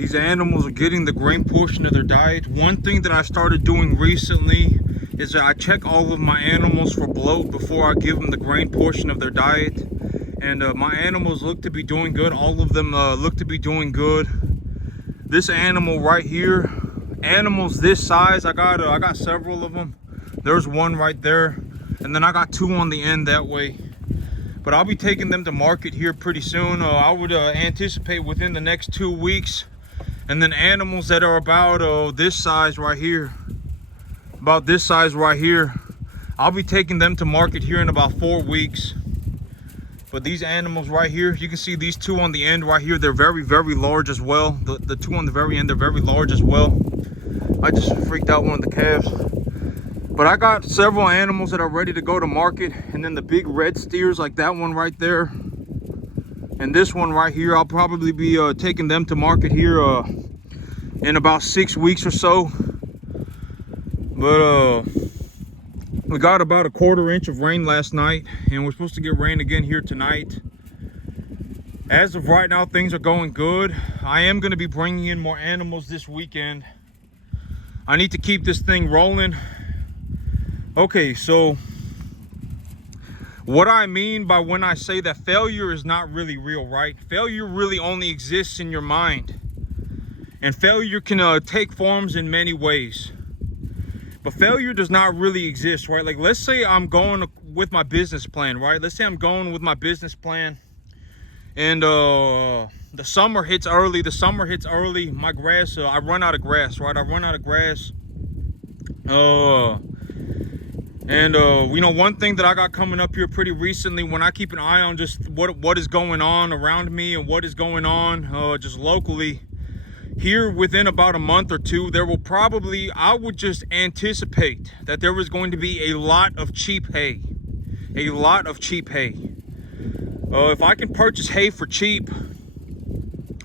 These animals are getting the grain portion of their diet. One thing that I started doing recently is that I check all of my animals for bloat before I give them the grain portion of their diet. And my animals look to be doing good. All of them look to be doing good. This animal right here, animals this size, I got several of them. There's one right there, and then I got two on the end that way. But I'll be taking them to market here pretty soon. I would anticipate within the next 2 weeks. And then animals that are about this size right here, I'll be taking them to market here in about 4 weeks. But these animals right here, you can see these two on the end right here, they're very, very large as well. The two on the very end, they're very large as well. I just freaked out one of the calves. But I got several animals that are ready to go to market. And then the big red steers like that one right there. And this one right here, I'll probably be taking them to market here in about 6 weeks or so. But we got about a 1/4 inch of rain last night, and we're supposed to get rain again here tonight. As of right now, things are going good. I am going to be bringing in more animals this weekend. I need to keep this thing rolling. Okay, so what I mean by when I say that failure is not really real, right? Failure really only exists in your mind. And failure can take forms in many ways. But failure does not really exist, right? Like, let's say I'm going with my business plan, right? Let's say I'm going with my business plan, and the summer hits early. My grass, I run out of grass, right? You know, one thing that I got coming up here pretty recently, when I keep an eye on just what is going on around me and what is going on just locally, here within about a month or two, there will probably, I would just anticipate that there is going to be a lot of cheap hay. If I can purchase hay for cheap,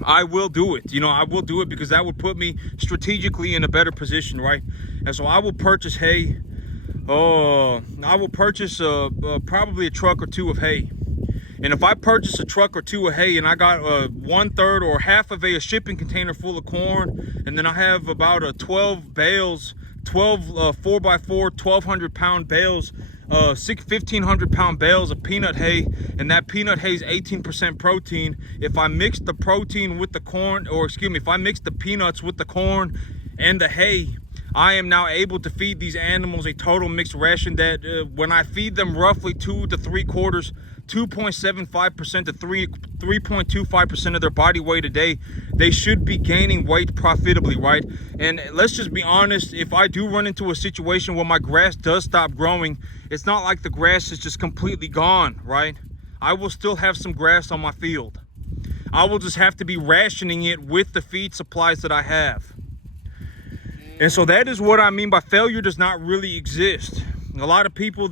I will do it. You know, I will do it because that would put me strategically in a better position, right? And so I will purchase hay. I will purchase probably a truck or two of hay. And if I purchase a truck or two of hay and I got 1/3 or half of a shipping container full of corn, and then I have about 12 bales, 12 4x4 1,200-pound bales, 1,500-pound bales of peanut hay, and that peanut hay is 18% protein. If I mix the protein with the corn, or excuse me, if I mix the peanuts with the corn and the hay, I am now able to feed these animals a total mixed ration that when I feed them roughly 2 to 3/4, 2.75% to 3.25% of their body weight a day, they should be gaining weight profitably, right? And let's just be honest, if I do run into a situation where my grass does stop growing, it's not like the grass is just completely gone, right? I will still have some grass on my field. I will just have to be rationing it with the feed supplies that I have. And so that is what I mean by failure does not really exist. A lot of people,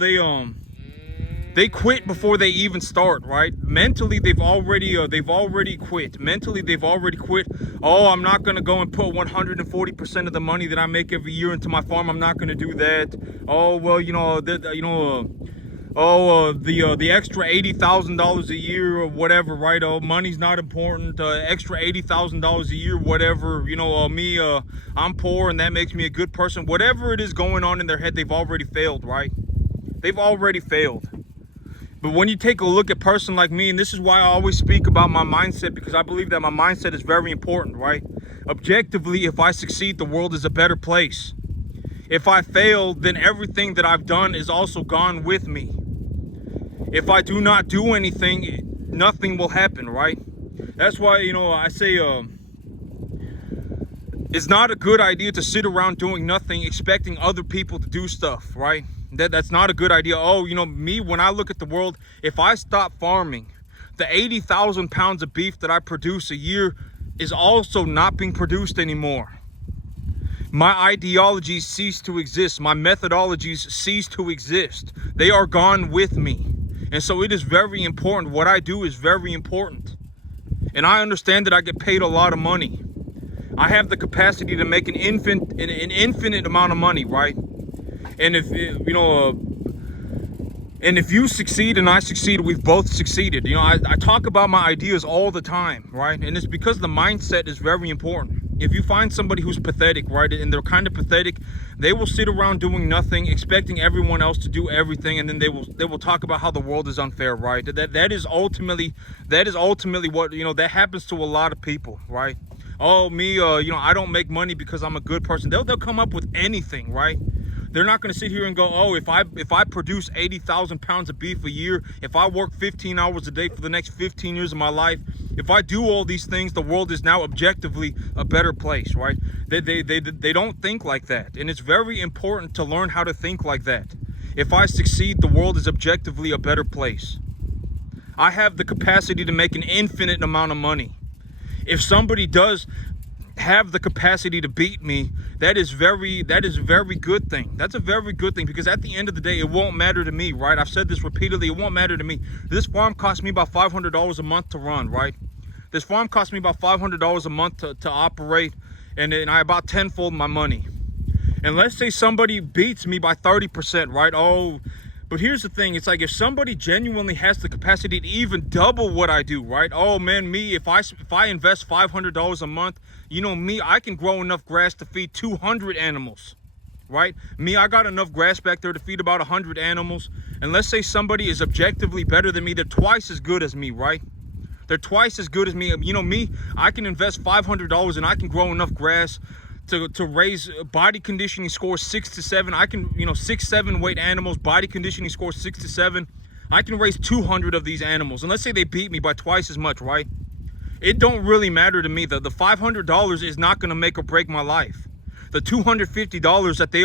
they quit before they even start, right? Mentally, they've already quit. Oh, I'm not going to go and put 140% of the money that I make every year into my farm. I'm not going to do that. Oh, well, the extra $80,000 a year or whatever, right? Oh, money's not important. Extra $80,000 a year, whatever. I'm poor and that makes me a good person. Whatever it is going on in their head, they've already failed, right? They've already failed. But when you take a look at a person like me, and this is why I always speak about my mindset, because I believe that my mindset is very important, right? Objectively, if I succeed, the world is a better place. If I fail, then everything that I've done is also gone with me. If I do not do anything, nothing will happen, right? That's why, I say it's not a good idea to sit around doing nothing expecting other people to do stuff, right? That's not a good idea. Oh, me, when I look at the world, if I stop farming, the 80,000 pounds of beef that I produce a year is also not being produced anymore. My ideologies cease to exist. My methodologies cease to exist. They are gone with me. And so it is very important. What I do is very important. And I understand that I get paid a lot of money. I have the capacity to make an infinite amount of money, right? And if And if you succeed and I succeed, we've both succeeded. You know, I talk about my ideas all the time, right? And it's because the mindset is very important. If you find somebody who's pathetic, right, and they're kind of pathetic, they will sit around doing nothing, expecting everyone else to do everything, and then they will talk about how the world is unfair, right? That is ultimately what, you know, that happens to a lot of people, right? Oh, me, you know, I don't make money because I'm a good person. They'll come up with anything, right? They're not going to sit here and go, oh, if I produce 80,000 pounds of beef a year, if I work 15 hours a day for the next 15 years of my life, if I do all these things, the world is now objectively a better place, right? They don't think like that. And it's very important to learn how to think like that. If I succeed, the world is objectively a better place. I have the capacity to make an infinite amount of money. If somebody does have the capacity to beat me, that is a very good thing. That's a very good thing, because at the end of the day, it won't matter to me, right? I've said this repeatedly. It won't matter to me. This farm cost me about $500 a month to run, right? This farm cost me about $500 a month to operate, and I about tenfold my money. And let's say somebody beats me by 30%, right? Oh, but here's the thing. It's like, if somebody genuinely has the capacity to even double what I do, right? Oh man, me, if I invest $500 a month, you know, me, I can grow enough grass to feed 200 animals, right? Me, I got enough grass back there to feed about 100 animals. And let's say somebody is objectively better than me. They're twice as good as me, right? They're twice as good as me. You know, me, I can invest $500 and I can grow enough grass to raise body conditioning scores 6 to 7. I can, you know, 6-7 weight animals, body conditioning scores 6 to 7. I can raise 200 of these animals. And let's say they beat me by twice as much, right? It don't really matter to me. The $500 is not going to make or break my life. The $250 that they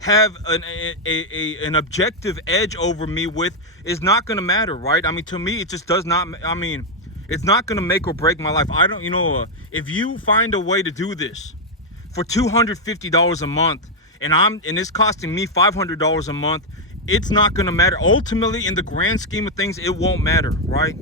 have an objective edge over me with is not going to matter, right? I mean, to me, it just does not. I mean, it's not going to make or break my life. I don't, you know, if you find a way to do this for $250 a month, and it's costing me $500 a month, it's not going to matter. Ultimately, in the grand scheme of things, it won't matter, right?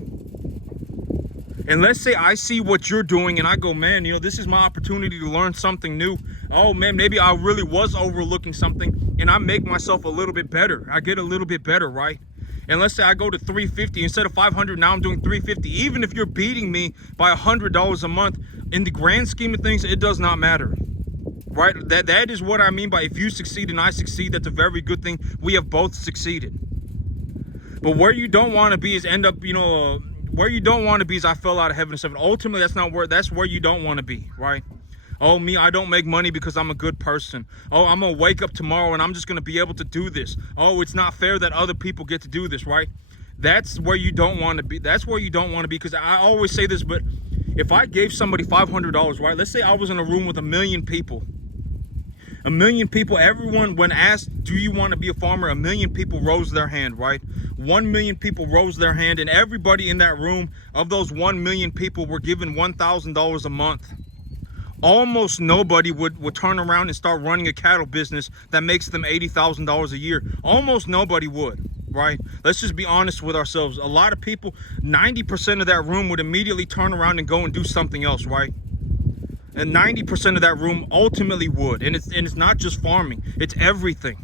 And let's say I see what you're doing and I go, man, you know, this is my opportunity to learn something new. Oh man, maybe I really was overlooking something, and I make myself a little bit better. I get a little bit better, right? And let's say I go to 350 instead of 500. Now I'm doing 350. Even if you're beating me by $100 a month, in the grand scheme of things, it does not matter, right? That is what I mean by, if you succeed and I succeed, that's a very good thing. We have both succeeded. But where you don't want to be is end up, you know, where you don't want to be is I fell out of heaven and stuff. Ultimately, that's where you don't want to be, right? Oh, me, I don't make money because I'm a good person. Oh, I'm going to wake up tomorrow and I'm just going to be able to do this. Oh, it's not fair that other people get to do this, right? That's where you don't want to be. That's where you don't want to be, because I always say this, but if I gave somebody $500, right? Let's say I was in a room with 1 million people. 1 million people, everyone, when asked, do you want to be a farmer? 1 million people rose their hand, right? 1 million people rose their hand, and everybody in that room, of those 1 million people, were given $1,000 a month. Almost nobody would turn around and start running a cattle business that makes them $80,000 a year. Almost nobody would, right? Let's just be honest with ourselves. A lot of people, 90% of that room would immediately turn around and go and do something else, right? And 90% of that room ultimately would. And it's not just farming, it's everything.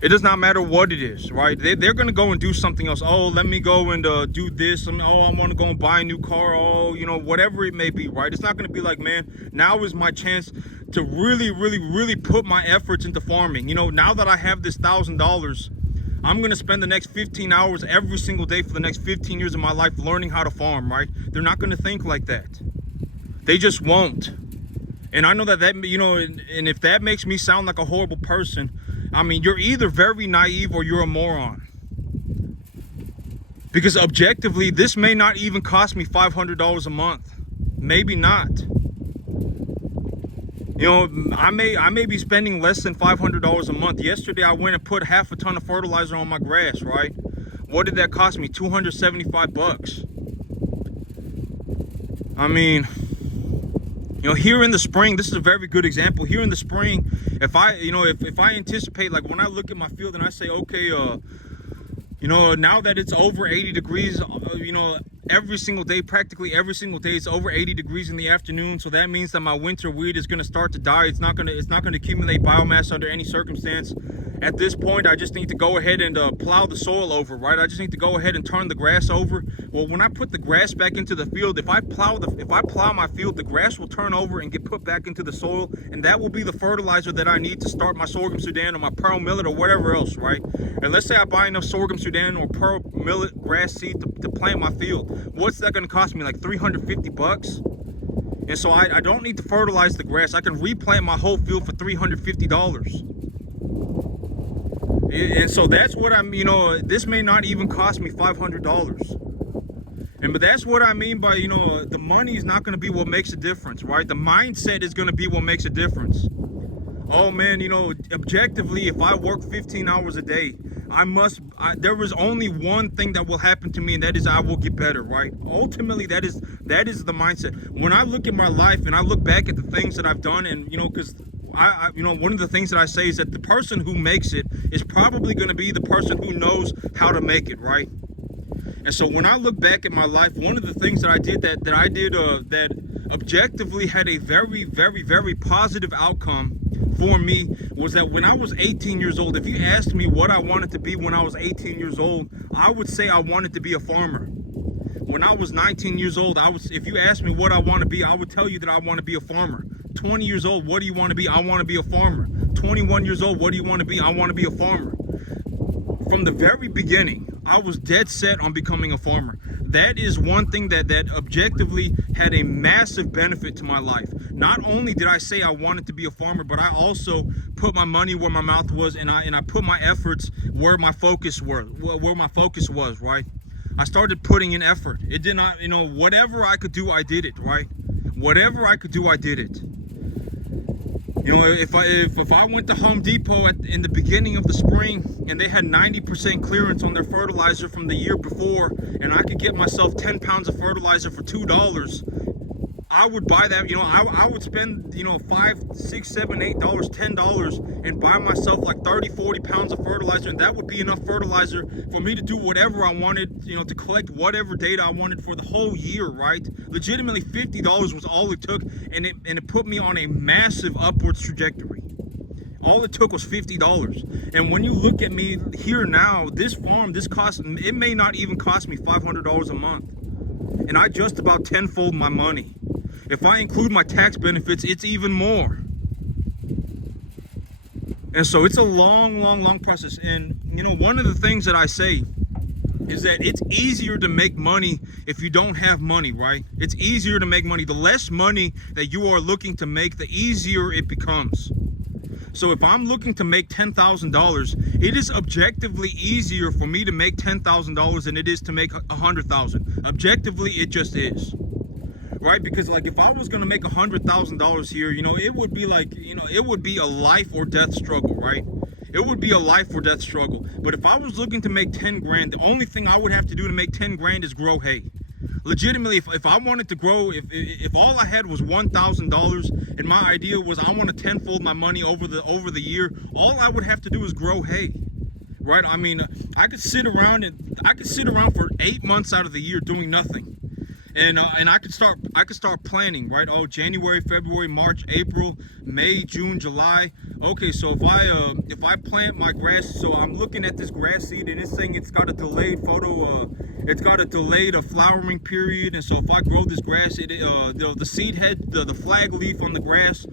It does not matter what it is, right? They're going to go and do something else. Oh, let me go and do this. Oh, I want to go and buy a new car. Oh, you know, whatever it may be, right? It's not going to be like, man, now is my chance to really, really, really put my efforts into farming. You know, now that I have this $1,000, I'm going to spend the next 15 hours every single day for the next 15 years of my life learning how to farm, right? They're not going to think like that. They just won't. And I know that, you know, and if that makes me sound like a horrible person, I mean, you're either very naive or you're a moron. Because objectively, this may not even cost me $500 a month. Maybe not. You know, I may be spending less than $500 a month. Yesterday, I went and put half a ton of fertilizer on my grass, right? What did that cost me? $275. I mean, you know, here in the spring, this is a very good example. Here in the spring, if I anticipate, like when I look at my field and I say, okay, you know, now that it's over 80 degrees, you know, every single day, practically every single day, it's over 80 degrees in the afternoon. So that means that my winter wheat is going to start to die. It's not going to accumulate biomass under any circumstance. At this point, I just need to go ahead and plow the soil over, right? I just need to go ahead and turn the grass over. Well, when I put the grass back into the field, if I plow my field, the grass will turn over and get put back into the soil, and that will be the fertilizer that I need to start my sorghum Sudan or my pearl millet or whatever else, right? And let's say I buy enough sorghum Sudan or pearl millet grass seed to plant my field. What's that going to cost me? Like $350? And so I don't need to fertilize the grass. I can replant my whole field for $350. And so that's what I'm, this may not even cost me $500. But that's what I mean by, the money is not going to be what makes a difference, right? The mindset is going to be what makes a difference. Oh man, objectively, if I work 15 hours a day, there is only one thing that will happen to me, and that is I will get better, right? Ultimately, that is the mindset. When I look at my life and I look back at the things that I've done, and because one of the things that I say is that the person who makes it is probably going to be the person who knows how to make it, right? And so when I look back at my life, one of the things that I did that objectively had a very, very, very positive outcome for me was that when I was 18 years old, if you asked me what I wanted to be when I was 18 years old, I would say I wanted to be a farmer. When I was 19 years old, if you asked me what I want to be, I would tell you that I want to be a farmer. 20 years old, what do you want to be? I want to be a farmer. 21 years old, what do you want to be? I want to be a farmer. From the very beginning, I was dead set on becoming a farmer. That is one thing that objectively had a massive benefit to my life. Not only did I say I wanted to be a farmer, but I also put my money where my mouth was, and I put my efforts where my focus was, right? I started putting in effort. It did not, whatever I could do, I did it, right? Whatever I could do, I did it. If I went to Home Depot in the beginning of the spring and they had 90% clearance on their fertilizer from the year before, and I could get myself 10 pounds of fertilizer for $2, I would buy that. I would spend $5, $6, $7, $8, $10 and buy myself like 30, 40 pounds of fertilizer, and that would be enough fertilizer for me to do whatever I wanted, to collect whatever data I wanted for the whole year, right? Legitimately, $50 was all it took, and it put me on a massive upwards trajectory. All it took was $50. And when you look at me here now, this farm, it may not even cost me $500 a month, and I just about tenfold my money. If I include my tax benefits, it's even more. And so it's a long, long, long process. And, one of the things that I say is that it's easier to make money if you don't have money, right? It's easier to make money. The less money that you are looking to make, the easier it becomes. So if I'm looking to make $10,000, it is objectively easier for me to make $10,000 than it is to make $100,000. Objectively, it just is. Right? Because like if I was going to make $100,000 here, it would be like, it would be a life or death struggle, right? It would be a life or death struggle. But if I was looking to make 10 grand, the only thing I would have to do to make 10 grand is grow hay. Legitimately, if I wanted to grow, if all I had was $1,000 and my idea was I want to tenfold my money over the year, all I would have to do is grow hay. Right? I mean, I could sit around for 8 months out of the year doing nothing. And I could start planning, right? Oh, January, February, March, April, May, June, July. Okay, so if I plant my grass, so I'm looking at this grass seed and it's saying it's got a delayed flowering period. And so if I grow this grass, the seed head, the flag leaf on the grass,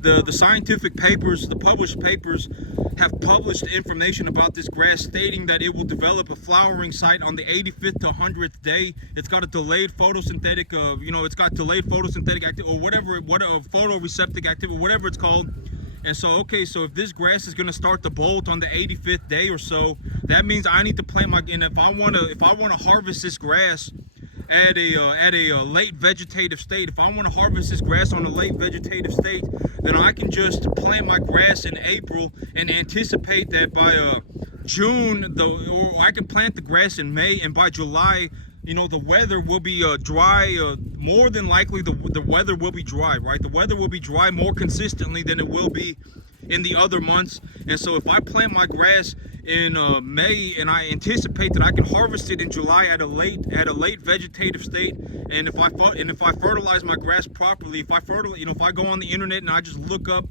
the scientific papers, the published papers have published information about this grass stating that it will develop a flowering site on the 85th to 100th day. It's got a delayed photosynthetic, activity, or whatever, photoreceptic activity, whatever it's called. And so, okay, so if this grass is going to start to bolt on the 85th day or so, that means I need to plant and if I want to harvest this grass at a late vegetative state, if I want to harvest this grass on a late vegetative state, then I can just plant my grass in April and anticipate that by June, or I can plant the grass in May, and by July, the weather will be dry. More than likely, the weather will be dry, right? The weather will be dry more consistently than it will be in the other months. And so if I plant my grass in May and I anticipate that I can harvest it in July at a late vegetative state, and if I fertilize my grass properly, if I go on the internet and I just look up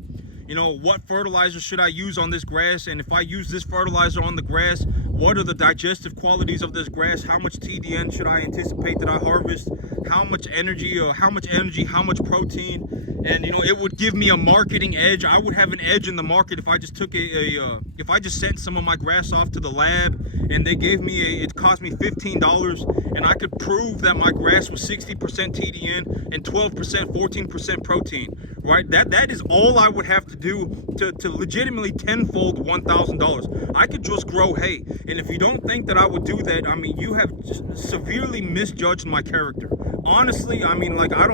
you know, what fertilizer should I use on this grass? And if I use this fertilizer on the grass, what are the digestive qualities of this grass? How much TDN should I anticipate that I harvest? How much energy, how much protein? And, you know, it would give me a marketing edge. I would have an edge in the market if I just took if I just sent some of my grass off to the lab and they gave me it cost me $15, and I could prove that my grass was 60% TDN and 12%, 14% protein, right? That is all I would have to do to legitimately tenfold $1,000. I could just grow hay. And if you don't think that I would do that, I mean, you have severely misjudged my character. Honestly, I mean, like, I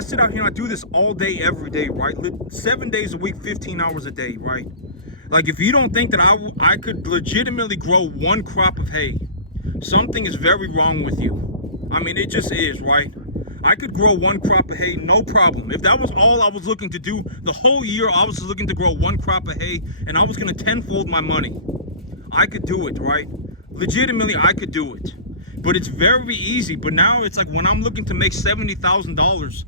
sit out here and I do this all day, every day, right? 7 days a week, 15 hours a day, right? Like, if you don't think that I could legitimately grow one crop of hay, something is very wrong with you. I mean, it just is, right? I could grow one crop of hay, no problem. If that was all I was looking to do the whole year, I was looking to grow one crop of hay and I was going to tenfold my money. I could do it, right? Legitimately, I could do it. But it's very easy. But now it's like when I'm looking to make $70,000,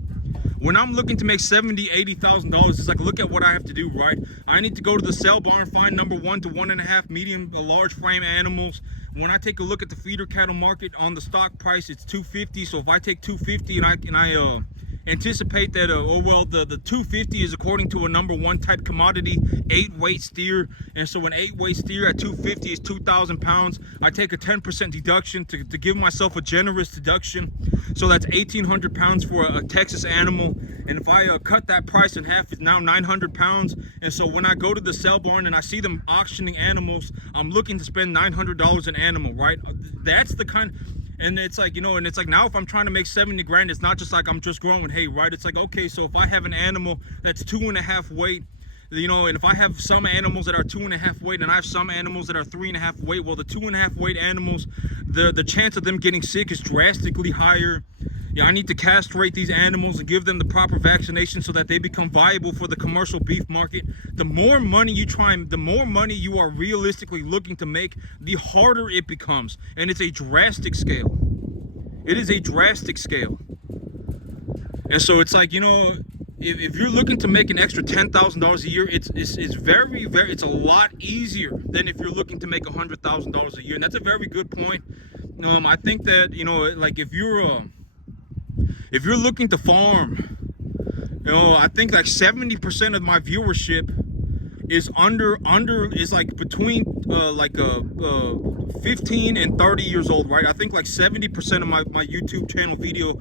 when I'm looking to make $70,000, $80,000, it's like, look at what I have to do, right? I need to go to the sale barn, find number 1 to 1.5 medium, large frame animals. When I take a look at the feeder cattle market on the stock price, it's $250. So if I take $250 and I anticipate that the $250 is according to a number 1 type commodity 8-weight steer, and so an 8-weight steer at $250 is 2,000 pounds. I take a 10% deduction to give myself a generous deduction, so that's 1,800 pounds for a Texas animal. And if I cut that price in half, it's now 900 pounds. And so when I go to the sale barn and I see them auctioning animals, I'm looking to spend $900 an animal, right? That's the kind. And it's like, you know, and it's like, now if I'm trying to make 70 grand, it's not just like I'm just growing hay, right? It's like, okay, so if I have an animal that's 2.5 weight, you know, and if I have some animals that are 2.5 weight and I have some animals that are 3.5 weight, well, the 2.5 weight animals, the chance of them getting sick is drastically higher. Yeah, I need to castrate these animals and give them the proper vaccination so that they become viable for the commercial beef market. The more money you are realistically looking to make, the harder it becomes. And it's a drastic scale. It is a drastic scale. And so it's like, you know, if you're looking to make an extra $10,000 a year, it's a lot easier than if you're looking to make $100,000 a year. And that's a very good point. I think that, you know, like if you're looking to farm, you know, I think like 70% of my viewership is is like between 15 and 30 years old, right? I think like 70% of my YouTube channel video,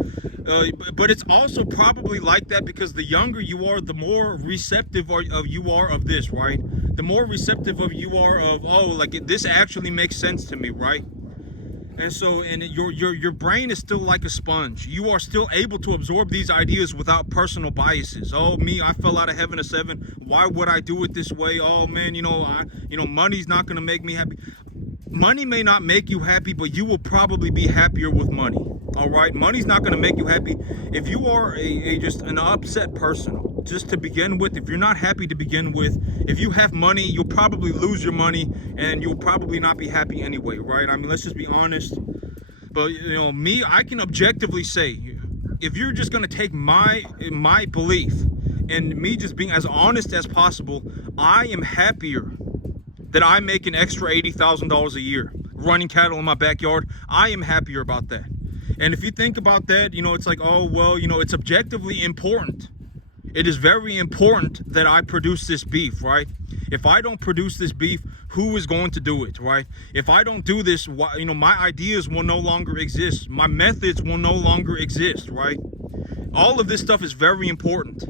but it's also probably like that because the younger you are, the more receptive you are of this, right? The more receptive you are of, oh, like this actually makes sense to me, right? And so, and your brain is still like a sponge. You are still able to absorb these ideas without personal biases. Oh, me, I fell out of heaven at 7. Why would I do it this way? Oh man, money's not gonna make me happy. Money may not make you happy, but you will probably be happier with money. All right, money's not gonna make you happy. If you are just an upset person, just to begin with, if you're not happy to begin with, if you have money, you'll probably lose your money and you'll probably not be happy anyway, right? I mean, let's just be honest. But you know, me, I can objectively say, if you're just gonna take my belief and me just being as honest as possible, I am happier that I make an extra $80,000 a year running cattle in my backyard. I am happier about that. And if you think about that, you know, it's like, oh, well, you know, it's objectively important. It is very important that I produce this beef, right? If I don't produce this beef, who is going to do it, right? If I don't do this, you know, my ideas will no longer exist. My methods will no longer exist, right? All of this stuff is very important.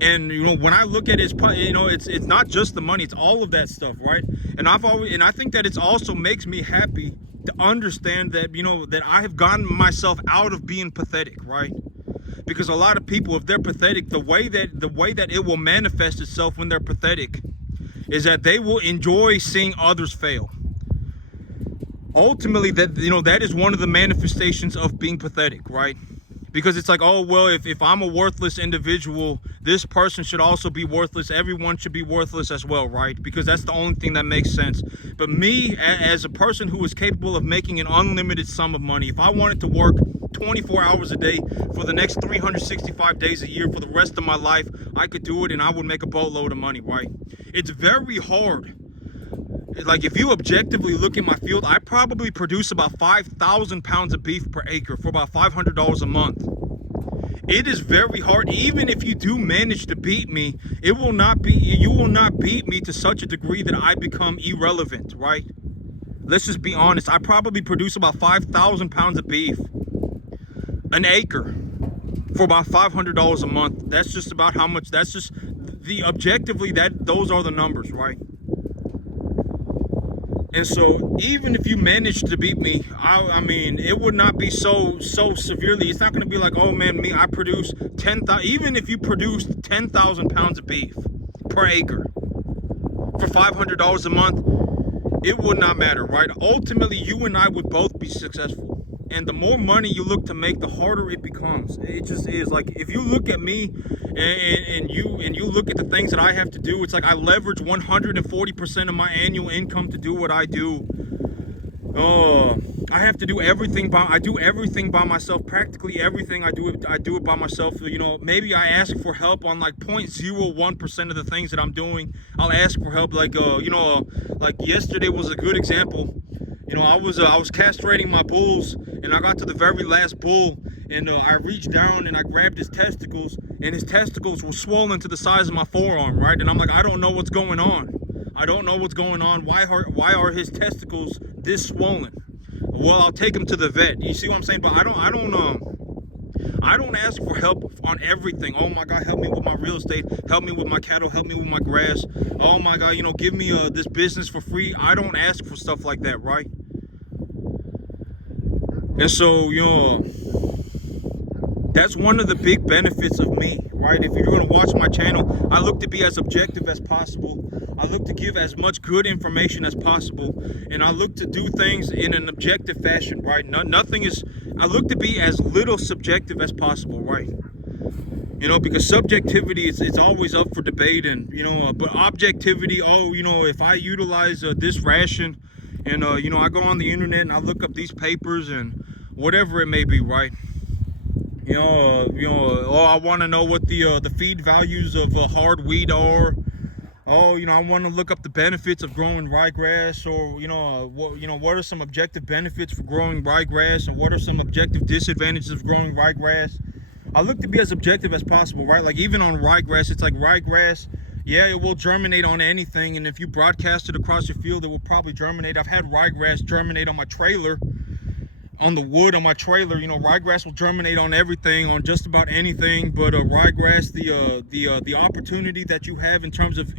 And you know, when I look at it, you know, it's not just the money, it's all of that stuff, right? And I think that it also makes me happy to understand that, you know, that I have gotten myself out of being pathetic, right? Because a lot of people, if they're pathetic, the way that it will manifest itself when they're pathetic is that they will enjoy seeing others fail. Ultimately, that is one of the manifestations of being pathetic, right? Because it's like, oh, well, if I'm a worthless individual, this person should also be worthless. Everyone should be worthless as well, right? Because that's the only thing that makes sense. But me, as a person who is capable of making an unlimited sum of money, if I wanted to work 24 hours a day for the next 365 days a year for the rest of my life, I could do it and I would make a boatload of money, right? It's very hard. Like, if you objectively look at my field, I probably produce about 5,000 pounds of beef per acre for about $500 a month. It is very hard. Even if you do manage to beat me, you will not beat me to such a degree that I become irrelevant, right? Let's just be honest. I probably produce about 5,000 pounds of beef an acre for about $500 a month. That's just about how much. That's just objectively, those are the numbers, right? And so even if you manage to beat me, I mean, it would not be so severely. It's not going to be like, oh man, I produce 10,000. Even if you produced 10,000 pounds of beef per acre for $500 a month, it would not matter, right? Ultimately, you and I would both be successful. And the more money you look to make, the harder it becomes. It just is. Like, if you look at me and you look at the things that I have to do, it's like I leverage 140% of my annual income to do what I do. I have to do everything I do everything by myself. Practically everything I do it by myself. You know, maybe I ask for help on like 0.01% of the things that I'm doing. I'll ask for help. Like like yesterday was a good example. You know, I was castrating my bulls, and I got to the very last bull, and I reached down and I grabbed his testicles, and his testicles were swollen to the size of my forearm, right? And I'm like, I don't know what's going on. I don't know what's going on. Why are his testicles this swollen? Well, I'll take him to the vet. You see what I'm saying? But I don't ask for help on everything. Oh my God, help me with my real estate. Help me with my cattle. Help me with my grass. Oh my God, you know, give me this business for free. I don't ask for stuff like that, right? And so, you know, that's one of the big benefits of me, right? If you're going to watch my channel, I look to be as objective as possible. I look to give as much good information as possible, and I look to do things in an objective fashion, right? I look to be as little subjective as possible, right? You know, because subjectivity it's always up for debate, and you know, but objectivity, oh, you know, if I utilize this ration, and you know, I go on the internet and I look up these papers and whatever it may be, right? You know, oh, I want to know what the feed values of hard wheat are. Oh, you know, I want to look up the benefits of growing ryegrass, or what are some objective benefits for growing ryegrass, and what are some objective disadvantages of growing ryegrass. I look to be as objective as possible, right? Like, even on ryegrass, it's like ryegrass, yeah, it will germinate on anything, and if you broadcast it across your field, it will probably germinate. I've had ryegrass germinate on my trailer, on the wood on my trailer. You know, ryegrass will germinate on everything, on just about anything. But ryegrass, the opportunity that you have in terms of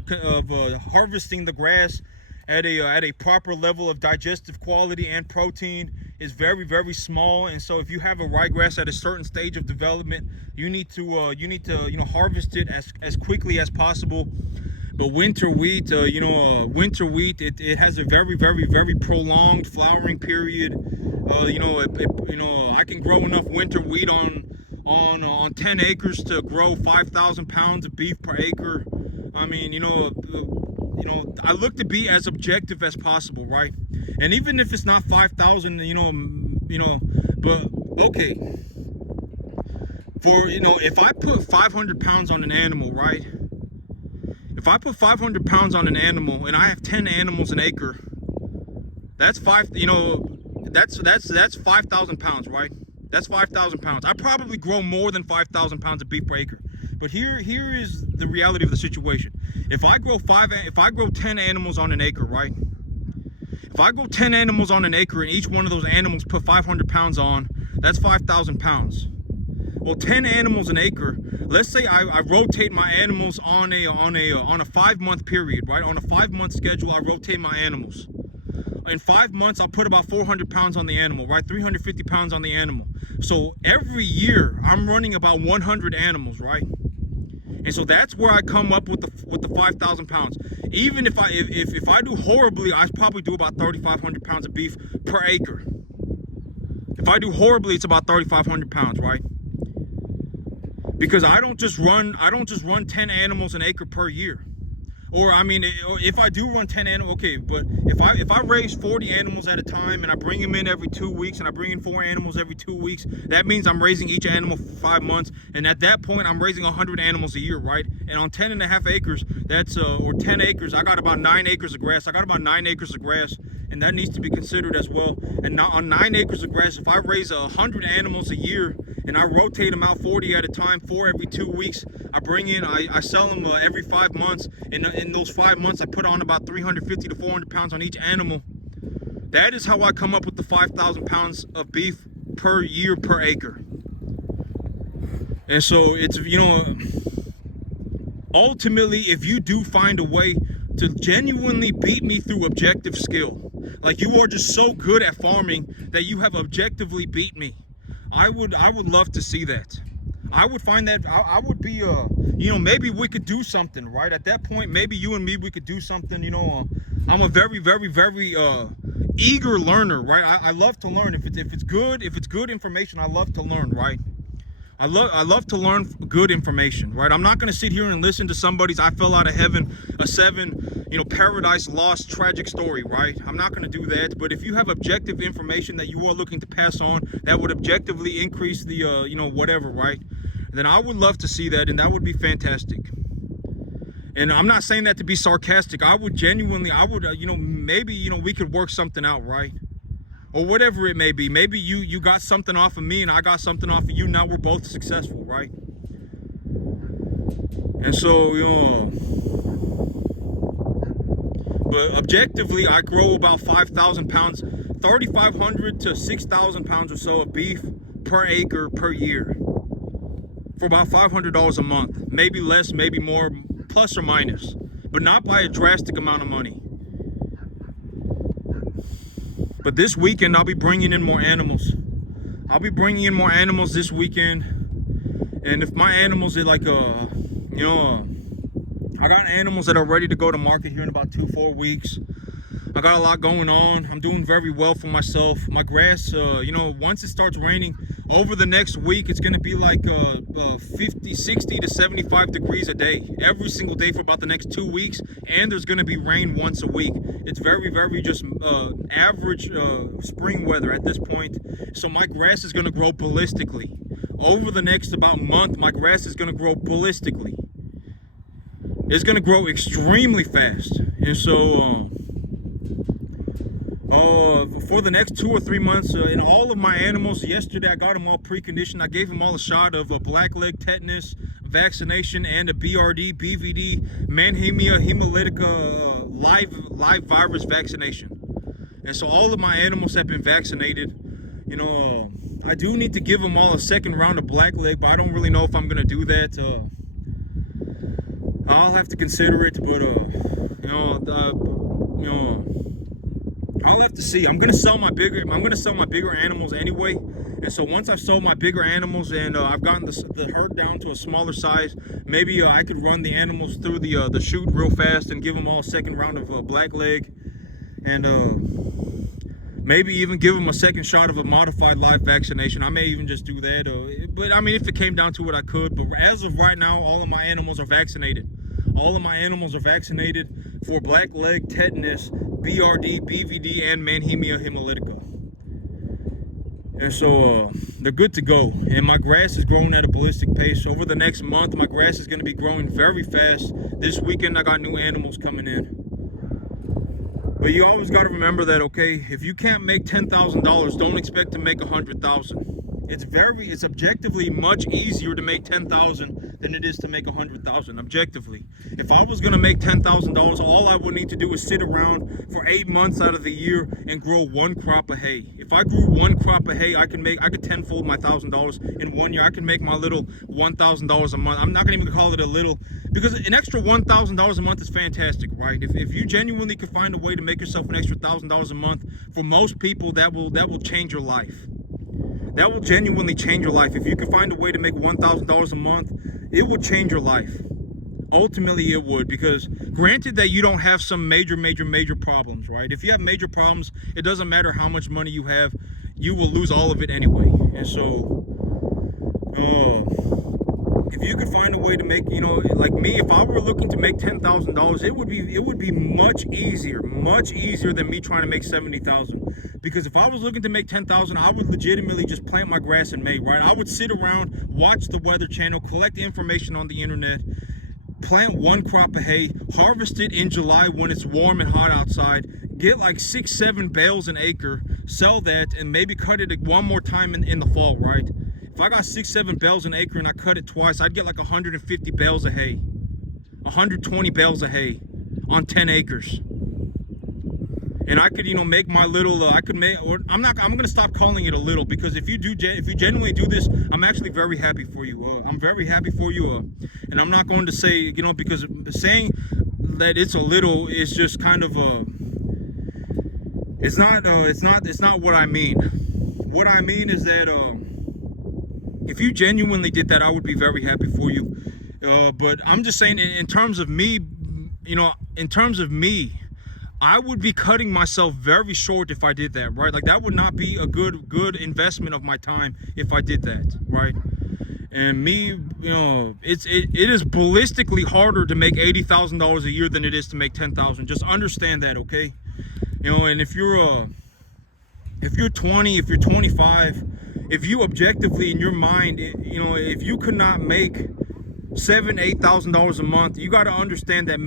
harvesting the grass at a proper level of digestive quality and protein is very, very small. And so if you have a ryegrass at a certain stage of development, you need to harvest it as quickly as possible. But winter wheat, it has a very, very, very prolonged flowering period. I can grow enough winter wheat on 10 acres to grow 5,000 pounds of beef per acre. I mean, I look to be as objective as possible, right? And even if it's not 5,000, but okay. If I put 500 pounds on an animal, right? If I put 500 pounds on an animal and I have 10 animals an acre, that's 5,000 pounds, right? That's 5,000 pounds. I probably grow more than 5,000 pounds of beef per acre. But here is the reality of the situation. If I grow 10 animals on an acre, right? If I grow 10 animals on an acre and each one of those animals put 500 pounds on, that's 5,000 pounds. Well, 10 animals an acre. Let's say I rotate my animals on a 5-month period, right? On a 5-month schedule, I rotate my animals. In 5 months, I'll put about 400 pounds on the animal, right? 350 pounds on the animal. So every year, I'm running about 100 animals, right? And so that's where I come up with the 5,000 pounds. Even if I do horribly, I probably do about 3,500 pounds of beef per acre. If I do horribly, it's about 3,500 pounds, right? Because I don't just run 10 animals an acre per year. Or I mean, if I do run 10 animals, okay, but if I raise 40 animals at a time and I bring them in every 2 weeks and I bring in 4 animals every 2 weeks, that means I'm raising each animal for 5 months, and at that point I'm raising 100 animals a year, right? And on 10.5 acres, that's or 10 acres, I got about 9 acres of grass. I got about 9 acres of grass, and that needs to be considered as well. And now on 9 acres of grass, if I raise 100 animals a year and I rotate them out 40 at a time, 4 every 2 weeks, I bring in, I sell them every 5 months. In those 5 months, I put on about 350 to 400 pounds on each animal. That is how I come up with the 5,000 pounds of beef per year per acre. And so it's, you know, ultimately, if you do find a way to genuinely beat me through objective skill, like you are just so good at farming that you have objectively beat me, I would love to see that. I would find that I would be you know, maybe we could do something, right? At that point, maybe you and me, we could do something. You know, I'm a very eager learner, right? I love to learn. If it's good information, I love to learn, right? I love to learn good information, right? I'm not going to sit here and listen to somebody's I fell out of heaven, a 7, you know, paradise lost tragic story, right? I'm not going to do that. But if you have objective information that you are looking to pass on that would objectively increase the, you know, whatever, right? Then I would love to see that, and that would be fantastic. And I'm not saying that to be sarcastic. I would genuinely, you know, maybe, you know, we could work something out, right? Or whatever it may be. Maybe you got something off of me and I got something off of you. Now we're both successful, right? And so, you know, but objectively, I grow about 5,000 pounds, 3,500 to 6,000 pounds or so of beef per acre per year for about $500 a month. Maybe less, maybe more, plus or minus, but not by a drastic amount of money. But this weekend, I'll be bringing in more animals. I'll be bringing in more animals this weekend. And if my animals are like, you know, I got animals that are ready to go to market here in about 2-4 weeks. I got a lot going on. I'm doing very well for myself. My grass, you know, once it starts raining, over the next week, it's going to be like 50, 60 to 75 degrees a day, every single day for about the next 2 weeks. And there's going to be rain once a week. It's very just average spring weather at this point. So my grass is going to grow ballistically. Over the next about month, my grass is going to grow ballistically. It's going to grow extremely fast. And so for the next 2 or 3 months, in all of my animals, yesterday I got them all preconditioned. I gave them all a shot of a blackleg tetanus vaccination and a BRD, BVD, Mannheimia hemolytica live virus vaccination. And so all of my animals have been vaccinated. You know, I do need to give them all a second round of blackleg, but I don't really know if I'm going to do that. I'll have to consider it, but you know, I'll have to see. I'm gonna sell my bigger animals anyway. And so once I've sold my bigger animals and I've gotten the herd down to a smaller size, maybe I could run the animals through the chute real fast and give them all a second round of blackleg, and maybe even give them a second shot of a modified live vaccination. I may even just do that. But I mean, if it came down to it, I could. But as of right now, all of my animals are vaccinated. All of my animals are vaccinated for blackleg, tetanus, BRD, BVD, and Mannheimia hemolytica. And so they're good to go. And my grass is growing at a ballistic pace. Over the next month, my grass is going to be growing very fast. This weekend, I got new animals coming in. But you always got to remember that, okay, if you can't make $10,000, don't expect to make $100,000. It's objectively much easier to make $10,000 than it is to make $100,000. Objectively, if I was gonna make $10,000, all I would need to do is sit around for 8 months out of the year and grow 1 crop of hay. If I grew 1 crop of hay, I could tenfold my $1,000 in 1 year. I can make my little $1,000 a month. I'm not gonna even call it a little, because an extra $1,000 a month is fantastic, right? If you genuinely could find a way to make yourself an extra $1,000 a month, for most people that will change your life. That will genuinely change your life. If you can find a way to make $1,000 a month, it will change your life. Ultimately, it would, because granted that you don't have some major problems, right? If you have major problems, it doesn't matter how much money you have, you will lose all of it anyway. And so, If you could find a way to make, you know, like me, if I were looking to make $10,000, it would be much easier than me trying to make 70,000. Because if I was looking to make 10,000, I would legitimately just plant my grass in May, right? I would sit around, watch the Weather Channel, collect information on the internet, plant one crop of hay, harvest it in July when it's warm and hot outside, get like 6-7 bales an acre, sell that, and maybe cut it one more time in the fall, right? If I got 6-7 bales an acre and I cut it twice, I'd get like 150 bales of hay, 120 bales of hay on 10 acres. And I could, you know, make my little, I'm gonna stop calling it a little, because if you genuinely do this, I'm actually very happy for you. I'm very happy for you. And I'm not going to say, you know, because saying that it's a little is just kind of, it's not what I mean. What I mean is that, if you genuinely did that, I would be very happy for you. But I'm just saying, in terms of me, you know, in terms of me, I would be cutting myself very short if I did that, right? Like, that would not be a good investment of my time if I did that, right? And me, you know, it is ballistically harder to make $80,000 a year than it is to make 10,000. Just understand that, okay? You know, and if you're 20, if you're 25, if you objectively in your mind, you know, if you could not make $7,000-8,000 a month, you got to understand that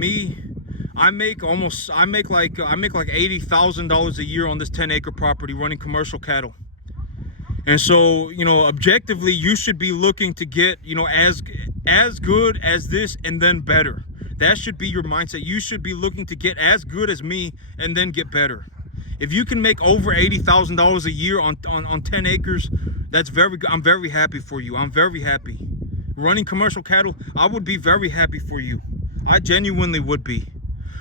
I make like $80,000 a year on this 10-acre property running commercial cattle. And so, you know, objectively, you should be looking to get, you know, as good as this and then better. That should be your mindset. You should be looking to get as good as me and then get better. If you can make over $80,000 a year on 10 acres, I'm very happy for you. I'm very happy. Running commercial cattle, I would be very happy for you. I genuinely would be.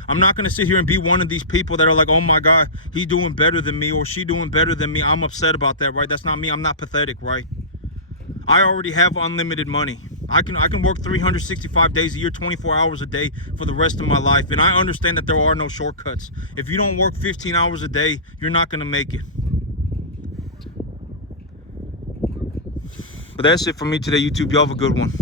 I'm not gonna sit here and be one of these people that are like, oh my God, he's doing better than me or she doing better than me. I'm upset about that, right? That's not me. I'm not pathetic, right? I already have unlimited money. I can work 365 days a year, 24 hours a day for the rest of my life. And I understand that there are no shortcuts. If you don't work 15 hours a day, you're not gonna make it. But that's it for me today, YouTube. Y'all have a good one.